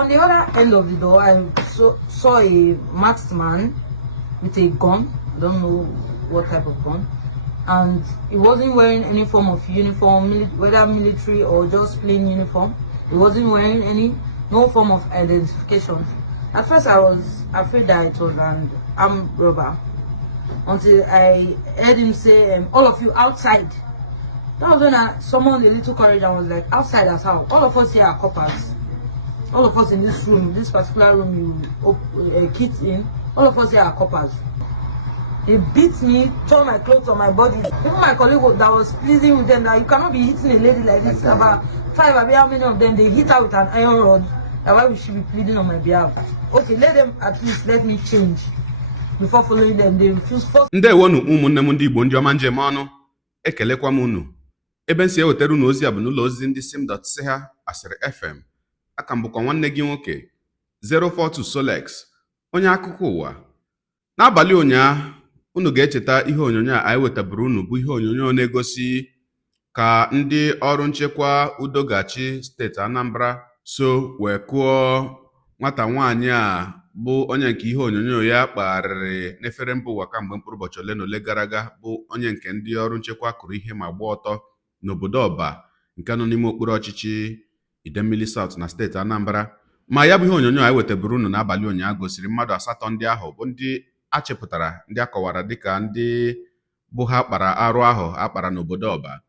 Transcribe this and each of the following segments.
on the other end of the door, I saw a masked man with a gun. I don't know what type of gun. And he wasn't wearing any form of uniform, whether military or just plain uniform. He wasn't wearing no form of identification. At first, I was afraid that it was an armed robber, until I heard him say, all of you outside. That was when I summoned a little courage and was like, outside as how? All of us here are coppers. All of us in this room, this particular room you kids in, all of us here are coppers. He beat me, tore my clothes on my body. Even my colleague that was pleading with them that you cannot be hitting a lady like this. About 5, how many of them, they hit her with an iron rod. That's why we should be pleading on my behalf. Okay, let them at least let me change before following them. They refuse first. Ndewonu ụmụnne m ndị Igbo ndị ọma njem ọnụ, ekelekwa m unu. Ebe nsi ewetara unu ozi a bụ n'ụlọ ozi ndị sim.si ha asịrị FM. Aka m bụkwa nwanne gị nwoke 042 Solex, onye akụkọ ụwa. N'abalị ụnyaahụ, unu ga-echeta ihe onyonyo a anyị wetaburu unu bụ ihe onyonyo na-egosi ka ndị ọrụ nchekwa Udogachi steeti Anambra so wee kụọ nwata nwaanyị a bụ onye nke ihe onyonyo ya kpagharịrị n'efere mba ụwa kamgbe mkpụrụ ụbọchị ole na ole gara aga, bụ onye nke ndị ọrụ nchekwa kụrụ ihe ma gba ọtọ n'obodo Ọba nke nọ n'ime okpuru ọchịchị Idemmili South na steeti Anambra. Ma ya bụ ihe onyonyo anyị wetaburu unu n'abalị ụnyaahụ gosiri mmadụ 8 ndị ahụ bụ ndị achịpụtara, ndị akọwara dịka ndị bụ ha kpara arụ ahụ akpara n'obodo Ọba,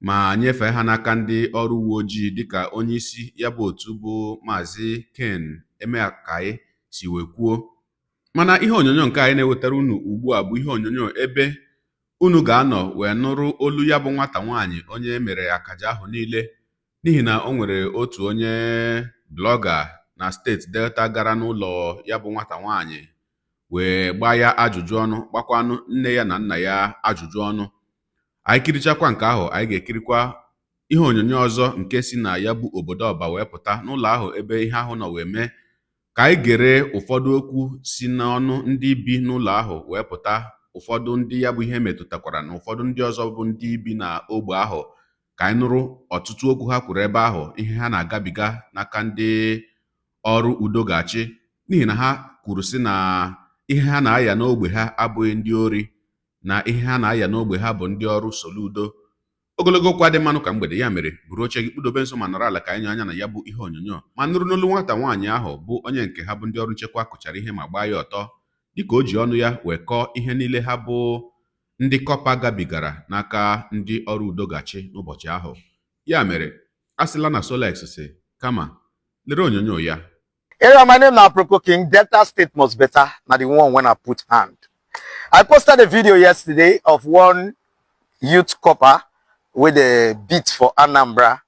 ma nyefee ha n'aka ndị ọrụ uwe ojii dịka onye isi ya bụ otu bụ Maazị Ken Emeakai si wee kwuo. Mana ihe onyonyo nke anyị na-ewetara unu ugbu a bụ ihe onyonyo ebe unu ga-anọ wee nụrụ olu ya bụ nwata nwaanyị onye mere akaja ahụ niile, n'ihi na o nwere otu onye blọga na steeti Delta gara n'ụlọ ya bụ nwata nwaanyị wee gbaa ya ajụjụ ọnụ, gbakwanụ nne ya na nna ya ajụjụ ọnụ. Anyị kirichakwa nke ahụ, anyị ga-ekirikwa ihe onyonyo ọzọ nke si na ya bụ obodo Ọba wee pụta n'ụlọ ahụ ebe ihe ahụ nọ wee mee, ka anyị gere ụfọdụ okwu si n'ọnụ ndị bi n'ụlọ ahụ wee pụta, ụfọdụ ndị ya bụ ihe metụtakwara na ụfọdụ ndị ọzọ bụ ndị bi na ogbe ahụ, ka anyị nụrụ ọtụtụ okwu ha kwuru ebe ahụ, ihe ha na-agabiga n'aka ndị ọrụ Udogachi, n'ihi na ha kwuru sị na ihe ha na-aya n'ogbe ha abụghị ndị ori, na ihe ha na-aya n'ogbe ha bụ ndị ọrụ Soludo. Ogologo okwu adị mmanụ ka mgbede, ya mere buru oche gị kpudobe nso ma nọrọ ala ka anyị nye anya na ya bụ ihe onyonyo ma nụrụ n'olu nwata nwaanyị ahụ bụ onye nke ha bụ ndị ọrụ nchekwa kụchara ihe ma gbaa ya ọtọ, dịka o ji ọnụ ya wee kọọ ihe niile ha bụ ndị kọpa gabigara n'aka ndị ọrụ Udogachi n'ụbọchị ahụ. Ya mere a sịla na Solex si kama lere onyonyo ya. Area, my name is Aproko King. Delta State must better. Now the one when I put hand. I posted a video yesterday of one youth copper with a beat for Anambra.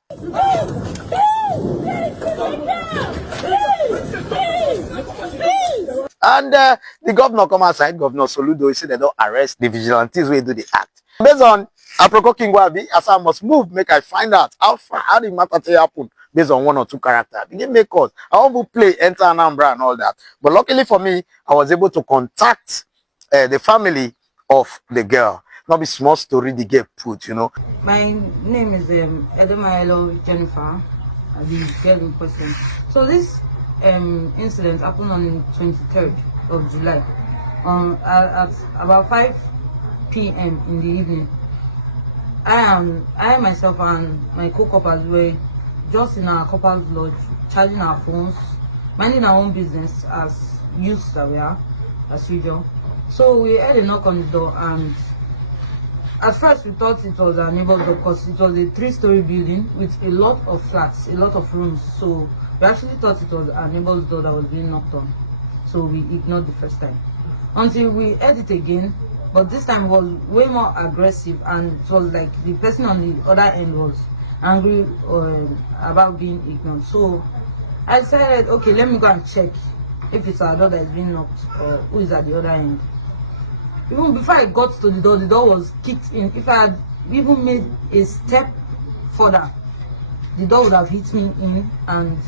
And the governor come outside, Governor Soludo, he said they don't arrest the vigilantes who do the act. Based on Aproko King Wabi, as I must move, make I find out how the matter happen. Based on 1 or 2 characters. Begin make calls. I want to play, enter Anambra and all that. But luckily for me, I was able to contact the family of the girl. Not be small story the girl put, you know. My name is Edemaelo Jennifer, as the girl in question. So this incident happened on the 23rd of July, at about 5 p.m. in the evening. I myself and my co-coppers were just in our couple's lodge, charging our phones, minding our own business as youths that we are, as usual. So we heard a knock on the door, and at first we thought it was a neighbor's door because it was a 3-story building with a lot of flats, a lot of rooms. So we actually thought it was a neighbor's door that was being knocked on. So we ignored the first time until we heard it again, but this time it was way more aggressive, and it was like the person on the other end was angry about being ignored. So I decided, okay, let me go and check if it's our door that is being knocked or who is at the other end. Even before I got to the door was kicked in. If I had even made a step further, the door would have hit me in, and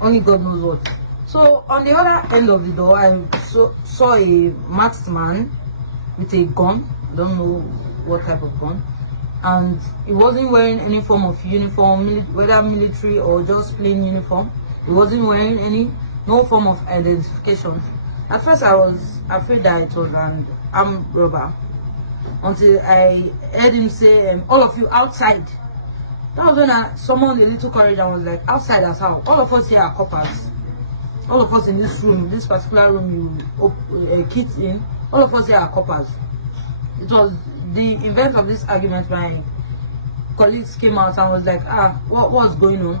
only God knows what. So on the other end of the door, I saw a masked man with a gun. I don't know what type of gun. And he wasn't wearing any form of uniform, whether military or just plain uniform. He wasn't wearing no form of identification. At first, I was afraid that it was an armed robber, until I heard him say, all of you outside. That was when I summoned a little courage and was like, outside as how? All of us here are coppers. All of us in this room, this particular room you kids in, all of us here are coppers. It was the event of this argument. My colleagues came out and was like, what's going on?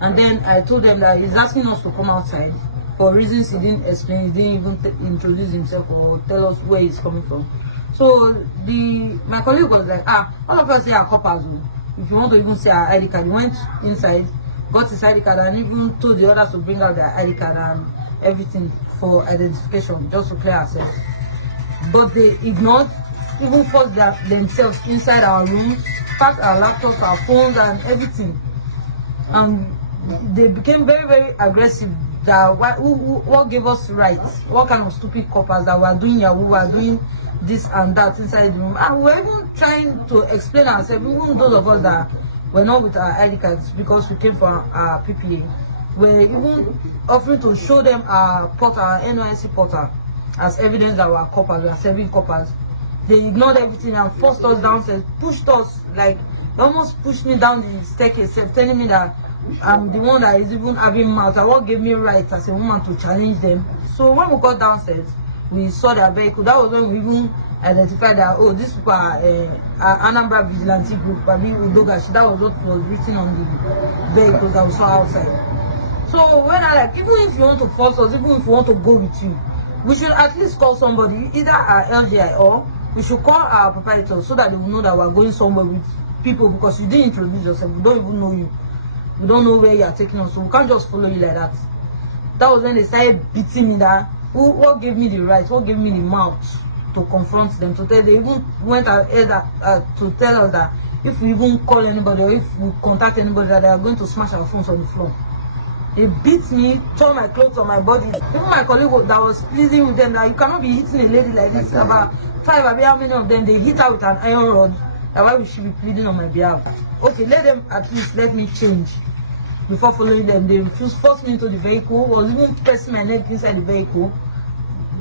And then I told them that he's asking us to come outside for reasons he didn't explain. He didn't even introduce himself or tell us where he's coming from. So my colleague was like, all of us here are coppers. If you want to even see our ID card, we went inside, got his ID card, and even told the others to bring out their ID card and everything for identification, just to clear ourselves. But they ignored, even forced themselves inside our rooms, packed our laptops, our phones, and everything. They became very, very aggressive. What gave us rights? What kind of stupid coppers that were doing Yahoo, were doing this and that inside the room? And we were even trying to explain ourselves, even those of us that were not with our ID cards because we came from our PPA. We're even offering to show them our portal, our NYC portal, as evidence that we're coppers, we are serving coppers. They ignored everything and forced us downstairs, pushed us, like, they almost pushed me down the staircase, telling me that I'm the one that is even having mouth. And what gave me right as a woman to challenge them. So when we got downstairs, we saw their vehicle. That was when we even identified that, these people are Anambra Vigilante Group, Babi Udogachi. That was what was written on the vehicles that we saw outside. So when even if you want to force us, even if you want to go with you, we should at least call somebody, either our LGI or we should call our proprietors so that they will know that we're going somewhere with people, because you didn't introduce yourself. We don't even know you. We don't know where you are taking us, so we can't just follow you like that. That was when they started beating me. What gave me the right, what gave me the mouth to confront them, they even went ahead to tell us that if we even call anybody or if we contact anybody, that they are going to smash our phones on the floor. They beat me, tore my clothes on my body. Even my colleague that was pleading with them that you cannot be hitting a lady like this. About 5, how many of them, they hit her with an iron rod. That why we should be pleading on my behalf. Okay, let them at least let me change before following them. They refused, forced me into the vehicle, was even pressing my neck inside the vehicle,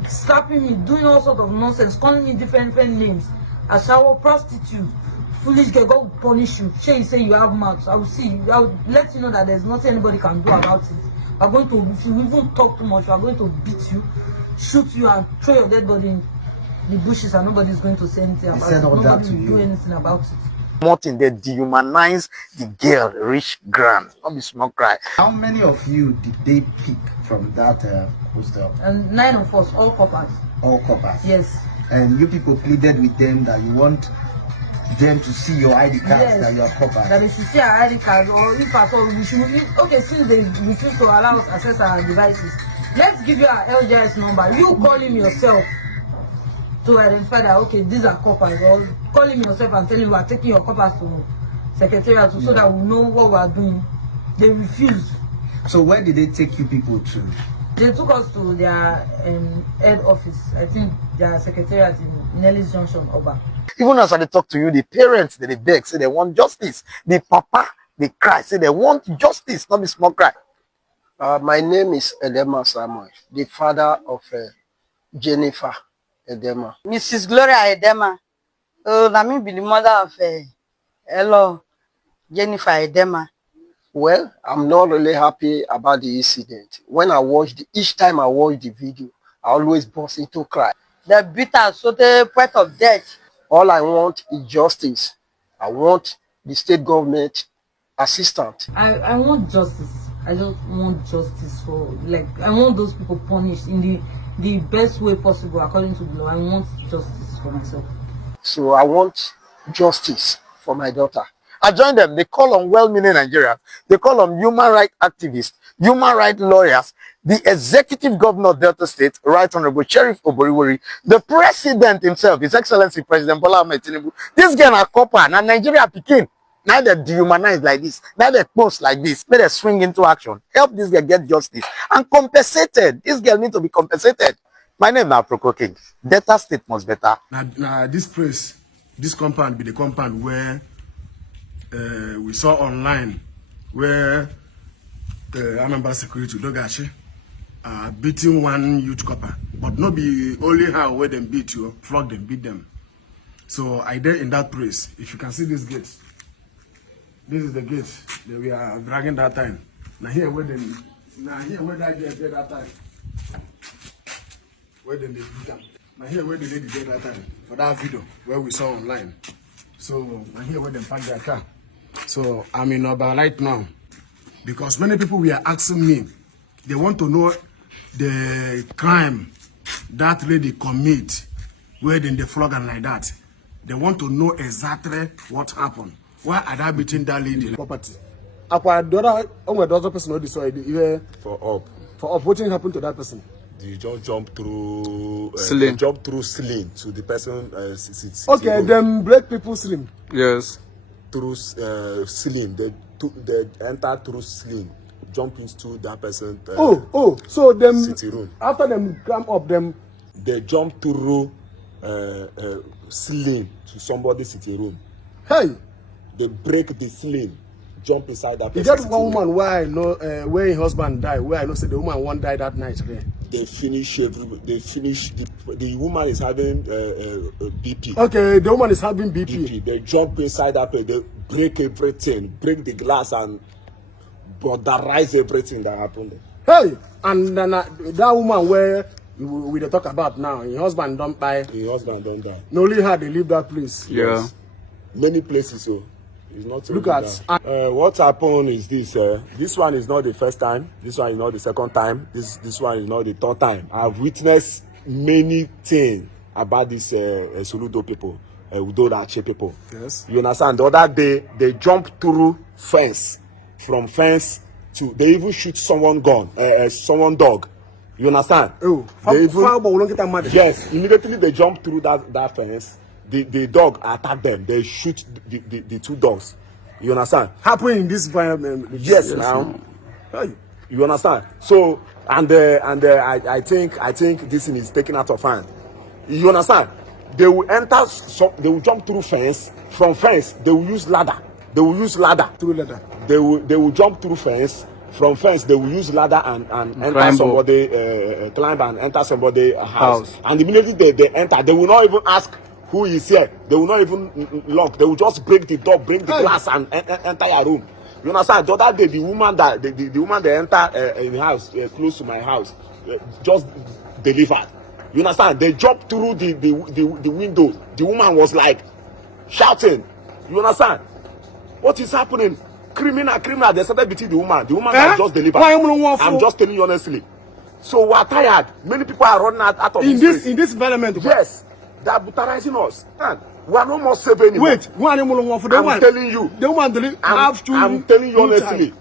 slapping me, doing all sorts of nonsense, calling me different names. A shower prostitute, foolish girl, God will punish you. She say you have mouth. I will see. I will let you know that there's nothing anybody can do about it. We're going to, if you even talk too much, we're going to beat you, shoot you, and throw your dead body in the bushes, and nobody's going to say anything about it. Nobody will do anything about it. Martin, they dehumanize the girl, rich grand. Not be small cry. How many of you did they pick from that hostel? And 9 of us, all coppers. All coppers? Yes. And you people pleaded with them that you want them to see your ID cards, yes, that you are coppers? That they should see our ID cards, or if at all we should, since they refuse to allow us access our devices, let's give you our LGS number. You call him yourself to identify that, okay, these are coppers, or call him yourself and tell him we are taking your coppers to secretariat so that we know what we are doing. They refuse. So where did they take you people to? They took us to their head office, I think their secretariat in Nelly's Junction, Oba. Even as I talk to you, the parents, they beg, say they want justice. The papa, they cry, say they want justice, not be small cry. My name is Edema Samuel, the father of Jennifer Edema. Mrs. Gloria Edema. Let me be the mother of hello, Jennifer Edema. Well, I'm not really happy about the incident. When I watched, each time I watch the video, I always burst into cry. The bitter so the point of death. All I want is justice. I want the state government assistance. I want justice. I just want justice for, I want those people punished in the best way possible according to the law. I want justice for myself. So I want justice for my daughter. I joined them. They call on well-meaning Nigerians. They call on human rights activists, human rights lawyers, the executive governor of Delta State, Right Honorable Sheriff Oboriwori, the president himself, His Excellency President Bola Ahmed Tinubu. This girl are copper, and Nigeria Pekin. Now they dehumanize like this. Now they post like this. May they swing into action. Help this girl get justice and compensated. This girl need to be compensated. My name is Aproko King. Delta State must better. Now this place, this compound be the compound where we saw online, where Anambra security Udogachi beating one youth copper, but not be only how where them beat you, flog them, beat them. So I did in that place. If you can see this gate, this is the gate that we are dragging that time. Now here where them, that gate did that time. Where them they beat them. Now here where they did that time for that video where we saw online. So now here where them park their car. So I'm in Oba right now because many people were asking me, they want to know the crime that lady commit, where then they flog and like that. They want to know exactly what happened. Why are they beating that lady? Property. The other person already saw it. For up, what happened to that person? They just jump through ceiling. Jump through ceiling to the person. Okay, them break people ceiling. Yes. Through ceiling, they enter through ceiling, jump into that person. So them city room. After them come up, them they jump through ceiling to somebody's sitting room. Hey, they break the ceiling, jump inside that person. You get one woman where I know where her husband died, where I know say the woman one died that night there. They finish the woman is having BP. Okay, the woman is having BP. They jump inside that place, they break everything, break the glass and brutalize everything that happened there. Hey, and then that woman where we talk about now, her husband don't die. Her husband don't die. No, only her they leave that place. Yeah. Yes. Many places, so it's not. Look at what happened is this. This one is not the first time. This one is not the second time. This one is not the third time. I've witnessed many things about this Soludo people, Udogachi people. Yes. You understand? The other day they jumped through fence, from fence to they even shoot someone someone dog. You understand? Oh, yes. Immediately they jump through that fence. The dog attack them. They shoot the two dogs. You understand? Happening in this environment. Yes, now. Hey. You understand? So I think this thing is taken out of hand. You understand? They will enter. They will jump through fence. From fence, they will use ladder. Through ladder. They will jump through fence. From fence, they will use ladder and enter somebody climb and enter somebody's house. And immediately they enter, they will not even ask who is here. They will not even lock. They will just break the door, break the glass, and enter your room. You understand? The other day, the woman that they enter in the house close to my house just delivered. You understand? They jumped through the window. The woman was like shouting. You understand? What is happening? Criminal. They started beating the woman. The woman that just delivered. I'm just telling you honestly. So we're tired. Many people are running out of in this environment. Yes. They are brutalizing us. Man, we are no more safe anymore. Wait, I'm telling you. I'm telling you honestly.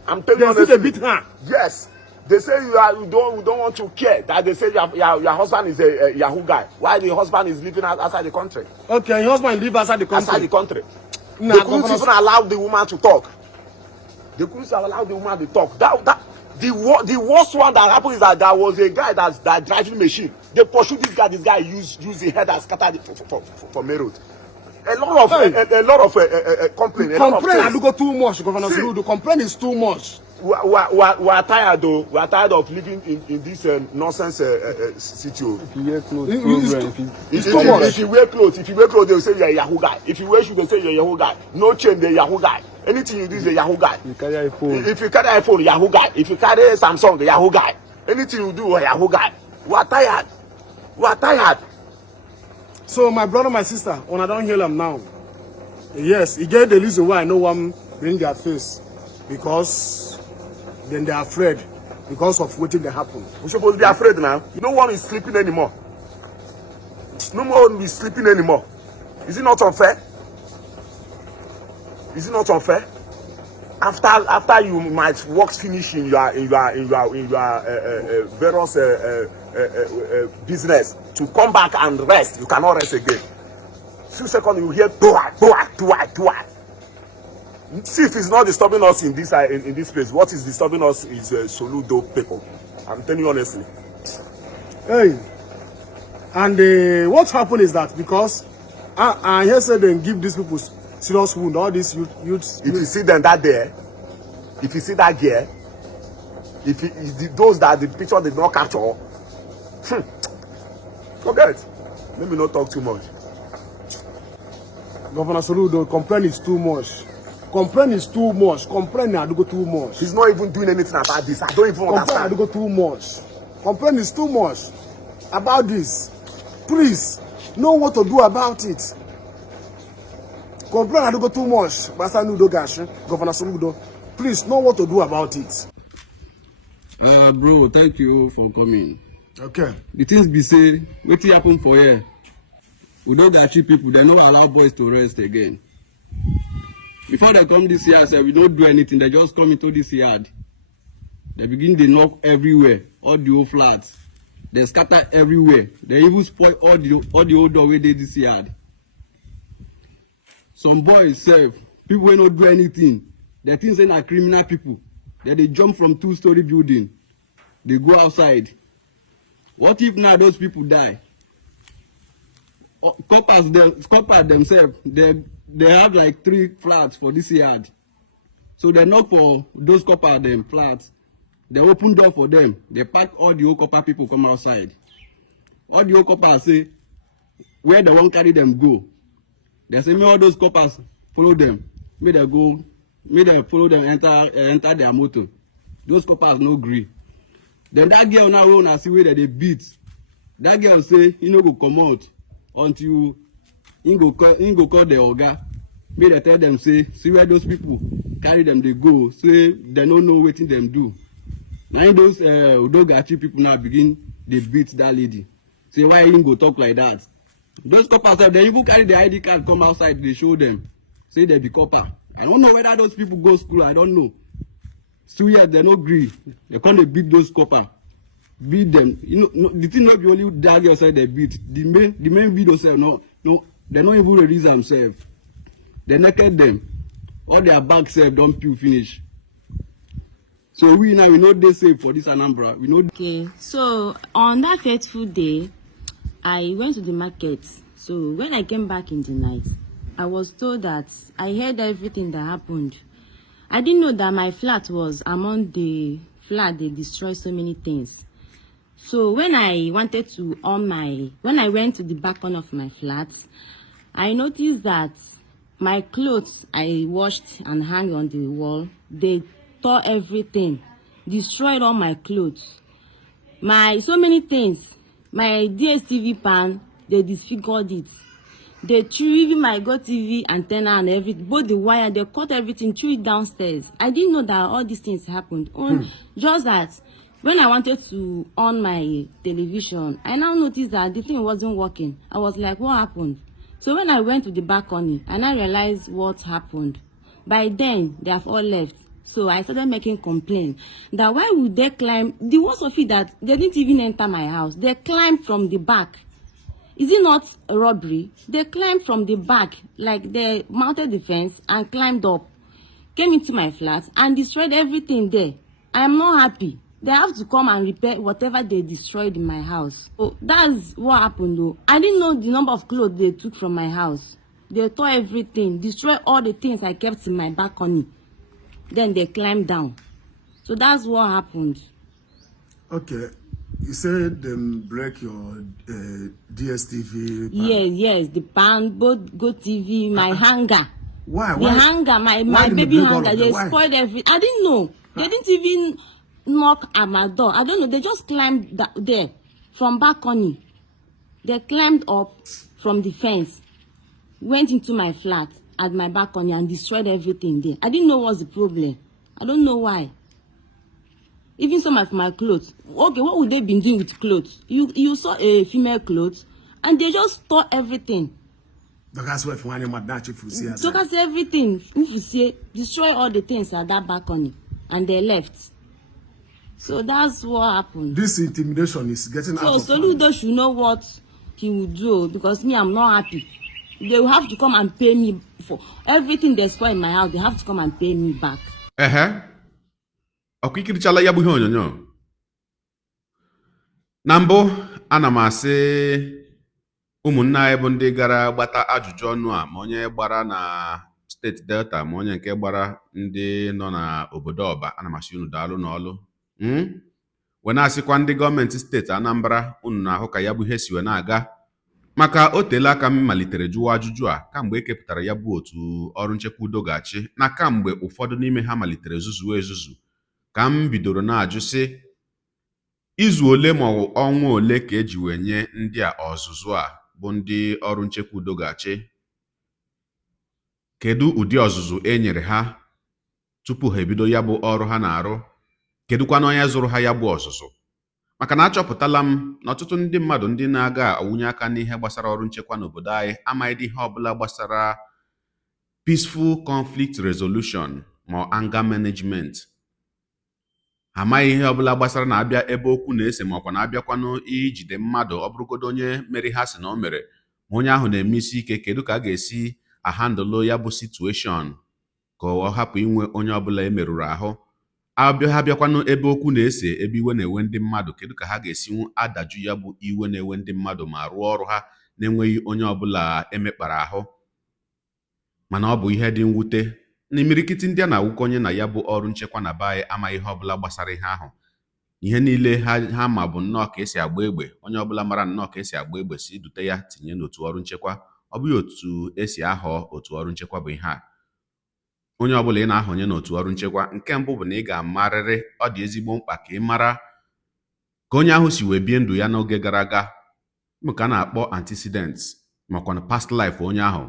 They beat her. Yes. They say you don't want to care. That they say your husband is a Yahoo guy. Why the husband is living outside the country? Okay, your husband live outside the country. Outside the country. They couldn't even allow the woman to talk. The worst one that happened is that there was a guy that driving machine. They pursued this guy. This guy used the head and scattered it for main road. A lot of complaint. Complaint. You go too much, Governor Sulu. The complaint is too much. We are tired though. We are tired of living in this nonsense situation. If you wear clothes, if you wear clothes, they will say you're a Yahoo guy. If you wear shoes, they say you're a Yahoo guy. No chain, they're a Yahoo guy. Anything you do is a Yahoo guy. You carry iPhone. If you carry iPhone, Yahoo guy. If you carry Samsung, Yahoo guy. Anything you do, a Yahoo guy. We are tired. So my brother, my sister, when I don't hear them now, yes, he get the reason why I know one bring their face because then they are afraid because of what they happen. We supposed to be afraid now. No one is sleeping anymore. No one is sleeping anymore. Is it not unfair? Is it not unfair? After you might work finish in your various business to come back and rest, you cannot rest again. 2 seconds you hear tuwa. See if it's not disturbing us in this place. What is disturbing us is Soludo people. I'm telling you honestly. Hey, and what happened is that because I hear said they give these people serious wound. All these youths. If you see them that there, if you see that gear, If those that the picture did not capture, forget. Let me not talk too much. Governor Soludo, complain is too much. Complain is too much. Complain I do go too much. He's not even doing anything about this. I don't even Complain I understand. do go too much. Complain is too much about this. Please know what to do about it. Complain I do go too much. Basa Udogachi, Governor Soludo, please know what to do about it. Bro, thank you for coming. Okay. The things be say, what happen for here? Udogachi people, they no allow boys to rest again. Before they come this year, say we don't do anything. They just come into this yard. They begin to knock everywhere, all the old flats. They scatter everywhere. They even spoil all the old door where they this yard. Some boys serve. People will not do anything. They think they are criminal people. They jump from 2-story building. They go outside. What if now those people die? Coppers themselves, they have like 3 flats for this yard. So they knock for those copper them flats. They open door for them. They pack all the old copper people come outside. All the old coppers say, where they won't carry them go. They say, may all those coppers follow them. May they go, may they follow them enter their motor. Those coppers no agree. Then that girl now run and see where they beat. That girl say, he no go come out until he go call the Oga. May they tell them, say, see where those people carry them, they go. Say, they don't know what them do. Now those Udogachi people now begin, they beat that lady. Say, why you go talk like that? Those coppers, they even carry the ID card, come outside, they show them. Say they be copper. I don't know whether those people go school, I don't know. So yeah, they no agree. They can't beat those copper. Beat them. You know, the thing not be only that girl said they beat. The main video say no, they don't even release themselves. They naked them. All their bags don't peel finish. So we know they safe for this Anambra. We know. Okay, so on that fateful day, I went to the market. So when I came back in the night, I was told that I heard everything that happened. I didn't know that my flat was among the flat they destroyed so many things. So when I went to the balcony of my flat, I noticed that my clothes I washed and hung on the wall, they tore everything, destroyed all my clothes. So many things. My DSTV pan, they disfigured it. They threw even my GoTV antenna and everything, both the wire, they cut everything, threw it downstairs. I didn't know that all these things happened. Just that when I wanted to on my television, I now noticed that the thing wasn't working. I was like, what happened? So when I went to the balcony, and I realized what happened. By then, they have all left. So I started making complaints that why would they climb? The worst of it that they didn't even enter my house. They climbed from the back. Is it not a robbery? They climbed from the back, like they mounted the fence and climbed up, came into my flat and destroyed everything there. I am not happy. They have to come and repair whatever they destroyed in my house. So that's what happened though. I didn't know the number of clothes they took from my house. They tore everything, destroyed all the things I kept in my balcony. Then they climbed down. So that's what happened. Okay. You said break your DSTV pan. Yes, the pan, both GoTV, my hanger. Why? The hanger, my baby hanger, they spoiled everything. I didn't know. They didn't even knock at my door. I don't know. They just climbed there from balcony. They climbed up from the fence, went into my flat at my balcony and destroyed everything there. I didn't know what's the problem. I don't know why. Even some of my clothes. Okay, what would they been doing with clothes? You saw a female clothes and they just tore everything. That's why for anyone that you see. So that's everything. If you see, destroy all the things at that balcony and they left. So that's what happened. This intimidation is getting out of hand. So Soludo should know what he would do because me, I'm not happy. They will have to come and pay me for everything they spoil in my house. They have to come and pay me back. Ọkụikirichala ya bụ ihe onyonyo. Na mbụ ana m asị ụmụnne anyị bụ ndị gara gbata ajụjụ ọnụ a, ma onye gbara na steeti Delta ma onye nke gbara ndị nọ na obodo Ọba, ana m asị unu daalụ n'ọlụ wee na-asịkwa ndị gọọmenti steeti Anambra unu na-ahụ ka ya bụ ihe si wee na-aga, maka o teela aka m malitere jụwa ajụjụ a kamgbe e kepụtara ya bụ otu ọrụ nchekwa Udogachi, na kamgbe ụfọdụ n'ime ha malitere zuzuo ezuzu, ka m bidoro na-ajụ sị, izu ole ma ọnwa ole ka eji wee nye ndị a ọzụzụ a bụ ndị ọrụ nchekwa Udogachi? Kedu ụdị ọzụzụ e nyere ha tupu ha ebido ya bụ ọrụ ha na-arụ? Kedụkwana onye zụrụ ha ya bụ ọzụzụ? Maka na achọpụtala m na ọtụtụ ndị mmadụ ndị na-aga awụnye aka n'ihe gbasara ọrụ nchekwa n'obodo anyị amaghịdị ihe ọbụla gbasara peaceful conflict resolution ma anger management. Ha amaghị ihe ọbụla gbasara na-abịa ebe okwu na-ese ma ọkwa na-abịakwanụ ijide mmadụ ọ bụrụgodo onye mere ha sị na o mere, ma onye ahụ na-eme isi ike. Kedu ka a ga-esi ahandụlụ ya bụ situation ka ọ hapụ inwe onye ọbụla emerụrụ ahụ? Ha bịakwanụ ebe okwu na-ese, ebe iwe na-ewe ndị mmadụ, kedu ka ha ga-esi adaju ya bụ iwe na-ewe ndị mmadụ ma rụọ ọrụ ha na-enweghị onye ọbụla emekpara ahụ? Mana ọ bụ ihe dị mwute na imirikiti ndị a na-awụkonye na ya bụ ọrụ nchekwa na be anyị amaghị ihe ọbụla gbasara ihe ahụ. Ihe niile ha ma bụ nnọọ ka esi agba egbe. Onye ọbụla mara nnọọ ka esi agba egbe si dute ya tinye n'otu ọrụ nchekwa. Ọ bụghị otu esi ahọ otu ọrụ nchekwa bụ ihe a. Onye ọbụla ị na-ahọnye n'otu ọrụ nchekwa, nke mbụ bụ na ị ga-amarịrị, ọ dị ezigbo mkpa ka ị mara ka onye ahụ si wee bie ndụ ya n'oge gara aga, nke a na-akpọ antecedents makwa past life onye ahụ.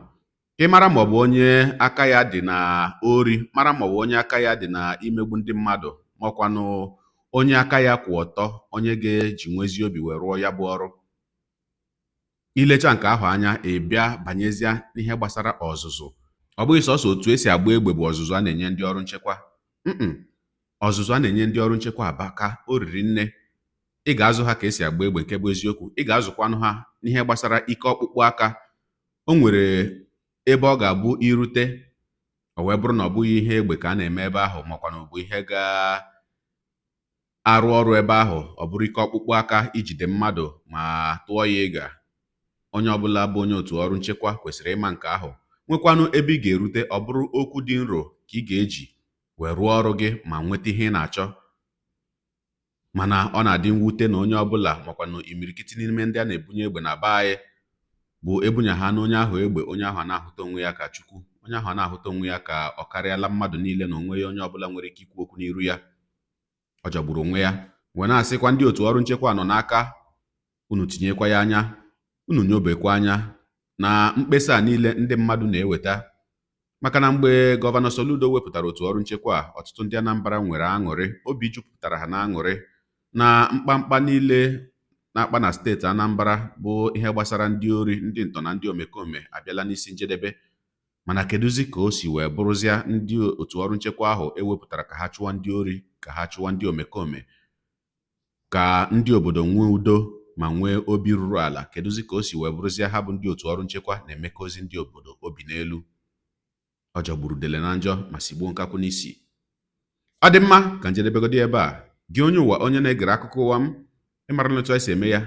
Ka ị mara ma ọ bụ onye aka ya dị na ori, mara ma ọ bụ onye aka ya dị na imegbu ndị mmadụ, makwanụ onye aka ya kwụ ọtọ, onye ga-eji nwezi obi wee rụọ ya bụ ọrụ. Ilecha nke ahụ anya, ị bịa banyezie n'ihe gbasara ọzụzụ. Ọ bụghị sọsọ otu esi agba egbe bụ ọzụzụ a na-enye ndị ọrụ nchekwa. Ọzụzụ a na-enye ndị ọrụ nchekwa abaka, o riri nne. Ị ga-azụ ha ka esi agba egbe, nke bụ eziokwu. Ị ga-azụkwanụ ha n'ihe gbasara ike ọkpụkpụ aka. O nwere ebe ọ ga-abụ irute, o wee bụrụ na ọ bụghị ihe egbe ka a na-eme ebe ahụ, makwa na ọ bụ ihe ga-arụ ọrụ ebe ahụ, ọ bụrụ ike ọkpụkpụ aka ijide mmadụ ma tụọ ya ịga. Onye ọbụla bụ onye otu ọrụ nchekwa kwesịrị ịma nke ahụ. Nwekwanụ ebe ị ga-erute, ọ bụrụ okwu dị nro ka ị ga-eji wee rụọ ọrụ gị ma nweta ihe ị na-achọ. Mana ọ na-adị mwute na onye ọbụla makwanụ imirikiti n'ime ndị a na-ebunye egbe na be anyị bụ ebunya ha na onye ahụ egbe, onye ahụ na-ahụta onwe ya ka Chukwu, onye ahụ na-ahụta onwe ya ka ọ karịala mmadụ niile na onwe ya onye ọbụla nwere ike ikwu okwu n'iru ya. Ọ jọgburu onwe ya. Wee na-asịkwa ndị otu ọrụ nchekwa nọ n'aka, unu tinyekwa ya anya, unu nyobekwa anya na mkpesa a niile ndị mmadụ na-eweta. Maka na mgbe gọvanọ Soludo wepụtara otu ọrụ nchekwa, ọtụtụ ndị Anambra nwere aṅụrị, obi jupụtara ha na aṅụrị na mkpamkpa niile na-akpa na steeti Anambra bụ ihe gbasara ndị ori, ndị ntọ na ndị omekome abịala n'isi njedebe. Mana kedụzi ka o si wee bụrụzia ndị otu ọrụ nchekwa ahụ ewepụtara ka ha chụwa ndị ori, ka ha chụwa ndị omekome, ka ndị obodo nwee udo ma nwee obi ruru ala? Kedụzi ka o si wee bụrụzie ha bụ ndị otu ọrụ nchekwa na-emeka ozi ndị obodo obi n'elu? Ọ jọgburu dele na njọ ma sigbuo nkakwụ n'isi. Ọ dị mma ka njedebegodi ebe a. Gị onye ụwa, onye na-egere akụkọ ụwa m, ịmara otu anyị si eme ya,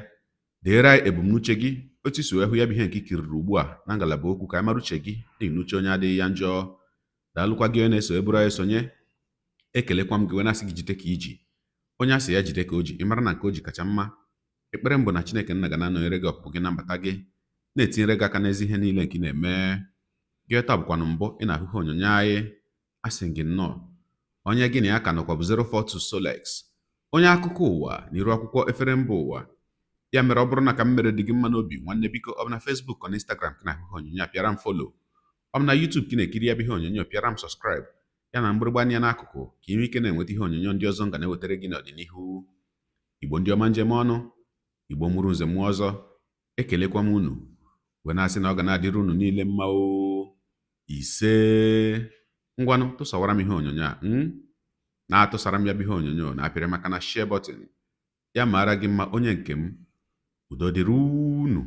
deere anyị ebumnuche gị, otu isi wee hụ ya bụ ihe nke ikiriri ugbu a na ngalaba okwu, ka anyị mara uche gị n'ihi na uche onye adịghị ya njọ. Daalụkwa gị onye na-eso eburu anyị sonye. Ekelekwa m gị wee na-asị gị jide ka iji. Onye asị ya jide ka o ji, ịmara na nke o ji kacha mma. Ekpere mbụ na Chineke nna ga na-anọnyere gị ọpụpụ gị na mbata gị, na-etinyere gị aka n'ezi ihe niile nke ị na-eme. Gị taa bụkwanụ mbụ ị na-ahụ ihe onyonyo anyị. Asị gị nnọọ. Onye gị na ya ka nọkwa bụ 042 Solex, onye akụkọ ụwa n'iru akwụkwọ efere mba ụwa. Ya mere, ọ bụrụ na ka m mere dị gị mma n'obi, nwanne, biko, ọ bụ na Facebook ọ na Instagram ka na-ahụ ihe onyonyo a, pịara m follow. Ọ bụ na YouTube ka ị na-ekiri ya bụ ihe onyonyo, pịara m subscribe, ya na mgbịrịgba anya n'akụkụ ka ị nwee ike na-enweta ihe onyonyo ndị ọzọ nga na-ewetara gị n'ọdịnihu. Igbo ndị ọma njem ọnụ, Igbo mụrụ nze mụọ ọzọ, ekelekwa m unu wee na-asị na ọ ga na-adịrị unu niile mma o. Ise. Ngwanụ tụsawara m ihe onyonyo a. Na-atụsara m ya bụ ihe onyonyo na-apịrị maka na share button. Ya mara gị mma onye nke m. Udo dịrị unu.